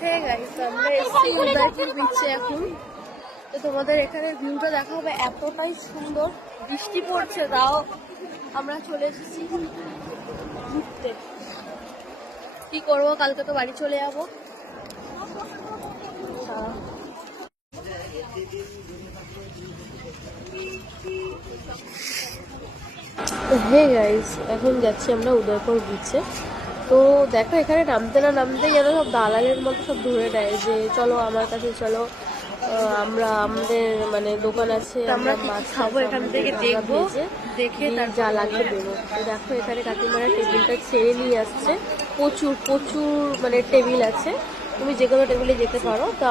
হ্যাঁ গাইস, আমরা এসেছি উদয়পুর বিচে এখন। তো তোমাদের এখানে ভিউটা দেখা হবে, এতটাই সুন্দর। বৃষ্টি পড়ছে, তাও আমরা চলে এসেছি ঘুরতে। কি করবো, কালকে তো বাড়ি চলে যাবো। হে গাইস, এখন যাচ্ছি আমরা উদয়পুর বিচে। তো দেখো, এখানে নামতে না নামতেই যেন সব দালালের মতো সব ধরে নেয় যে চলো আমার কাছে চলো, আমরা আমাদের মানে দোকান আছে, আমরা মাছ খাবো, এখান থেকে দেখবো, দেখে তার যা লাগবে দেবো। তো দেখো এখানে কাকিমারা টেবিলটা ছেড়ে নিয়ে আসছে। প্রচুর প্রচুর মানে টেবিল আছে, তুমি যে কোনো টেবিলে যেতে পারো। তো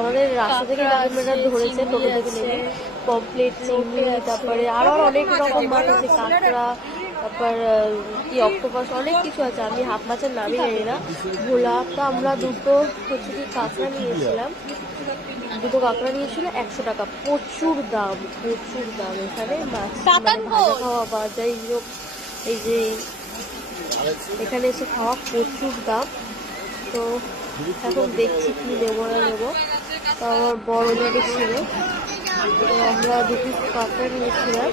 আমাদের রাস্তা থেকে কাকিমারা ধরেছে, টোটো থেকে নেমে পমপ্লেট, চিংড়ি, তারপরে আরো অনেক রকম মাছ আছে, কাঁকড়া, তারপর কি অক্টোপাস, অনেক কিছু আছে। আমি হাফ মাছের নামই জানি না, ভোলা। তো আমরা দুটো হচ্ছে কি কাঁকড়া নিয়েছিলাম, দুটো কাঁকড়া নিয়েছিল 100 টাকা। প্রচুর দাম, প্রচুর দাম। এখানে মাছ মানে ভাজা খাওয়া পাওয়া যায়, এই যে এখানে এসে খাওয়া প্রচুর দাম। তো এখন দেখছি কি নেবো না নেবো। তো আমার বড় জায়গা ছিল, তো আমরা 2 পিস কাঁকড়া নিয়েছিলাম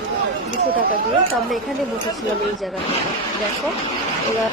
200 টাকা দিয়ে। তো আমরা এখানে বসেছিলাম এই জায়গাটা, দেখো ওরা